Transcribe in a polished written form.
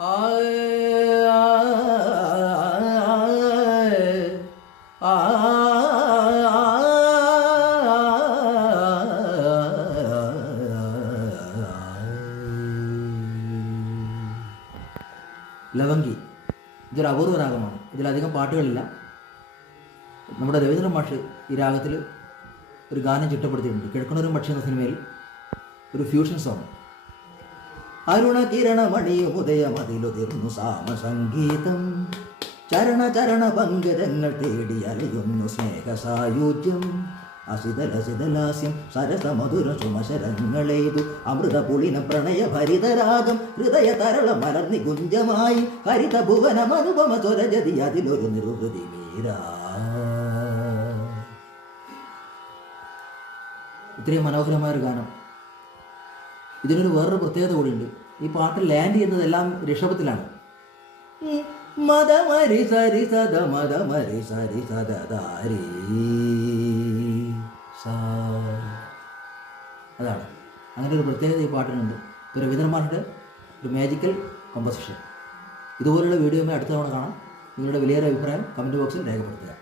ലവങ്കി ഇതൊരു അപൂർവ രാഗമാണ്. ഇതിലധികം പാട്ടുകളില്ല. നമ്മുടെ രവീന്ദ്രൻ മാഷ് ഈ രാഗത്തിൽ ഒരു ഗാനം ചിട്ടപ്പെടുത്തിയിട്ടുണ്ട്. കിഴക്കണൂരും പക്ഷി എന്ന സിനിമയിൽ ഒരു ഫ്യൂഷൻ സോങ്. അരുണ കിരണമണിയും ഉദയമതിലുതിർന്നു സാമസംഗീതം, ചരണ ചരണ പങ്കജങ്ങൾ തേടി അലയുന്നു സ്നേഹസായുജ്യം, അസിതലസിതലാസ്യം സരസമധുര സുമശരങ്ങളെയ്തു അമൃതപുളിന പ്രണയഭരിതരാഗം, ഹൃദയ തരള മലർന്നി കുഞ്ചമായി ഹരിത ഭുവനമനുപമ സ്വരജതി അതിലൊരു നിരുഹൃതി മീരാ. ഇത്രയും മനോഹരമായൊരു ഗാനം. ഇതിനൊരു വേറൊരു പ്രത്യേകത കൂടിയുണ്ട്. ഈ പാട്ട് ലാൻഡ് ചെയ്യുന്നതെല്ലാം ഋഷഭത്തിലാണ്. മദമരി സരി സദ മദമരി സരി സദാരി, അതാണ്. അങ്ങനെ ഒരു പ്രത്യേകത ഈ പാട്ടിനുണ്ട്. ഇപ്പോൾ രവീന്ദ്രൻ മാഷിൻ്റെ ഒരു മാജിക്കൽ കമ്പോസിഷൻ. ഇതുപോലുള്ള വീഡിയോയുമായി അടുത്ത തവണ കാണാം. നിങ്ങളുടെ വിലയേറെ അഭിപ്രായം കമൻറ്റ് ബോക്സിൽ രേഖപ്പെടുത്തുക.